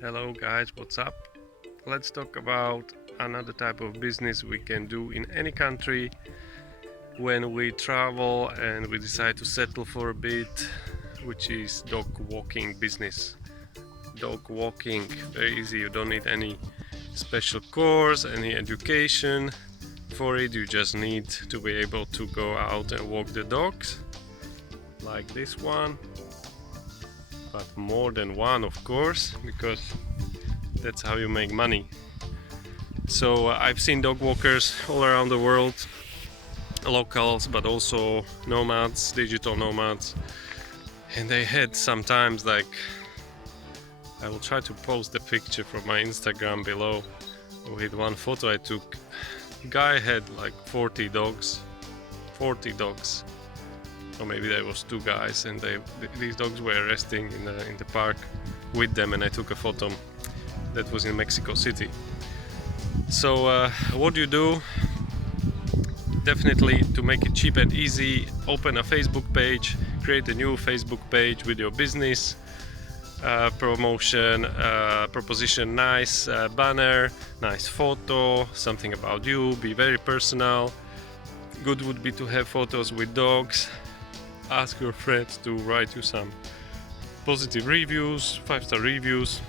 Hello guys, what's up? Let's talk about another type of business we can do in any country when we travel and we decide to settle for a bit, which is dog walking business. Dog walking, very easy, you don't need any special course, any education for it, you just need to be able to go out and walk the dogs, like this one, but more than one of course, because that's how you make money. So I've seen dog walkers all around the world, locals, but also nomads, digital nomads, and they had sometimes like, I will try to post the picture from my Instagram below with one photo I took. Guy had like 40 dogs, or maybe there was two guys, and these dogs were resting in the park with them, and I took a photo. That was in Mexico City. So what do you do? Definitely, to make it cheap and easy, open a Facebook page, create a new Facebook page with your business promotion, proposition, nice banner, nice photo, something about you, be very personal. Good would be to have photos with dogs. Ask your friends to write you some positive reviews, 5-star reviews,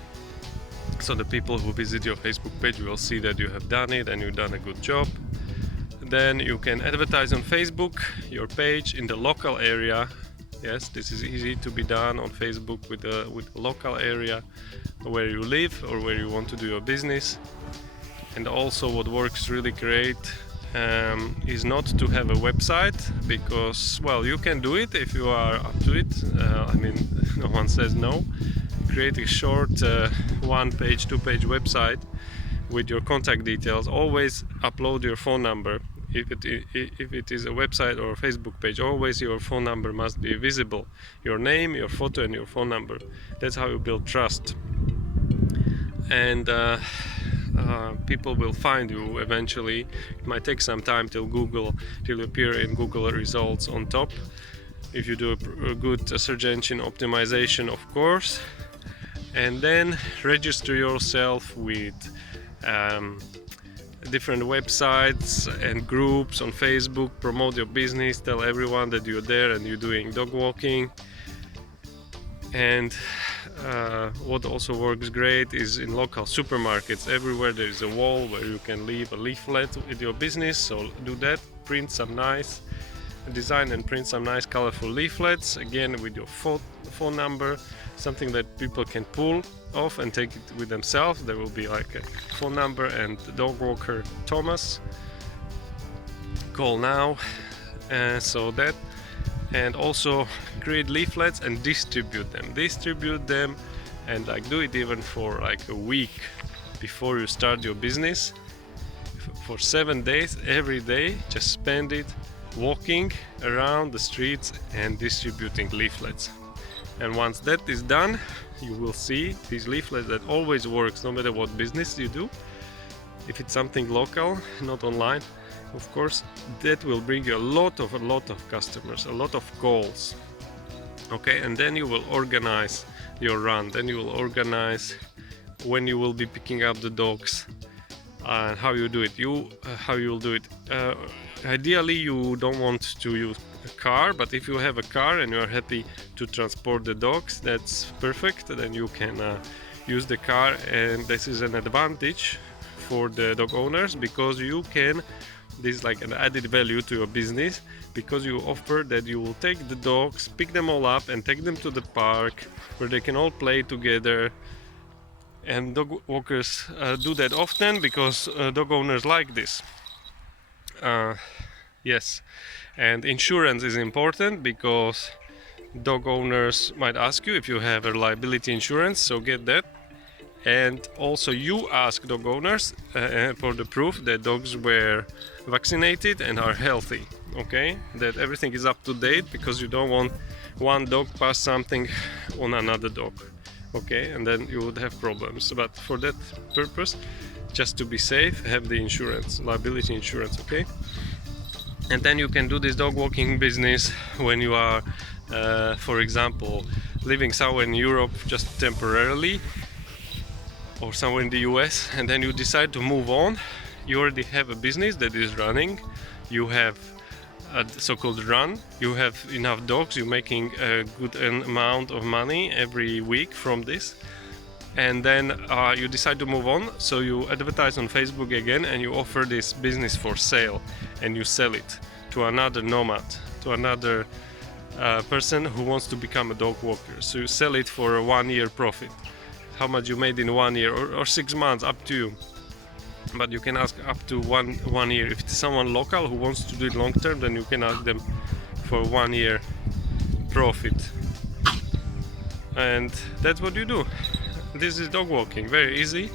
so the people who visit your Facebook page will see that you have done it and you've done a good job. Then you can advertise on Facebook your page in the local area. Yes, this is easy to be done on Facebook with the local area where you live or where you want to do your business. And also what works really great is not to have a website, because, well, you can do it if you are up to it. I mean, no one says no. Create a short 1-page, 2-page website with your contact details. Always upload your phone number. If it is a website or a Facebook page, always your phone number must be visible. Your name, your photo, and your phone number. That's how you build trust. And people will find you eventually. It might take some time till you appear in Google results on top. If you do a good search engine optimization, of course. And then register yourself with different websites and groups on Facebook, promote your business, tell everyone that you're there and you're doing dog walking. And what also works great is in local supermarkets. Everywhere there is a wall where you can leave a leaflet with your business, so do that. Design and print some nice colorful leaflets, again with your phone number, something that people can pull off and take it with themselves. There will be like a phone number and the dog walker Thomas. Call now. So that, and also create leaflets and distribute them and like do it even for like a week before you start your business. For 7 days, every day, just spend it walking around the streets and distributing leaflets. And once that is done, you will see these leaflets that always works no matter what business you do. If it's something local, not online, of course, that will bring you a lot of customers, a lot of calls. Okay, and then you will organize your run. Then you will organize when you will be picking up the dogs and how you do it. How you'll do it. Ideally, you don't want to use a car, but if you have a car and you are happy to transport the dogs, that's perfect. Then you can use the car, and this is an advantage for the dog owners, because you can, this is like an added value to your business, because you offer that you will take the dogs, pick them all up and take them to the park where they can all play together. And dog walkers do that often because dog owners like this. Yes, and insurance is important, because dog owners might ask you if you have a liability insurance, so get that. And also you ask dog owners for the proof that dogs were vaccinated and are healthy, okay, that everything is up to date, because you don't want one dog pass something on another dog, okay, and then you would have problems. But for that purpose, just to be safe, have the insurance, liability insurance, okay. And then you can do this dog walking business when you are, for example, living somewhere in Europe just temporarily. or somewhere in the US, and then you decide to move on. You already have a business that is running, you have a so-called run, you have enough dogs, you're making a good amount of money every week from this, and then you decide to move on, so you advertise on Facebook again and you offer this business for sale, and you sell it to another nomad, to another person who wants to become a dog walker. So you sell it for a 1 year profit. How much you made in 1 year or 6 months, up to you. But you can ask up to one year. If it's someone local who wants to do it long term, then you can ask them for 1 year profit. And that's what you do. This is dog walking, very easy.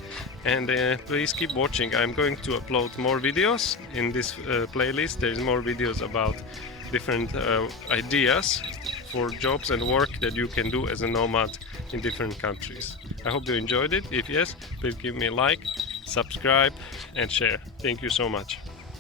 And please keep watching. I'm going to upload more videos in this playlist. There is more videos about different ideas for jobs and work that you can do as a nomad in different countries. I hope you enjoyed it. If yes, please give me a like, subscribe and share. Thank you so much.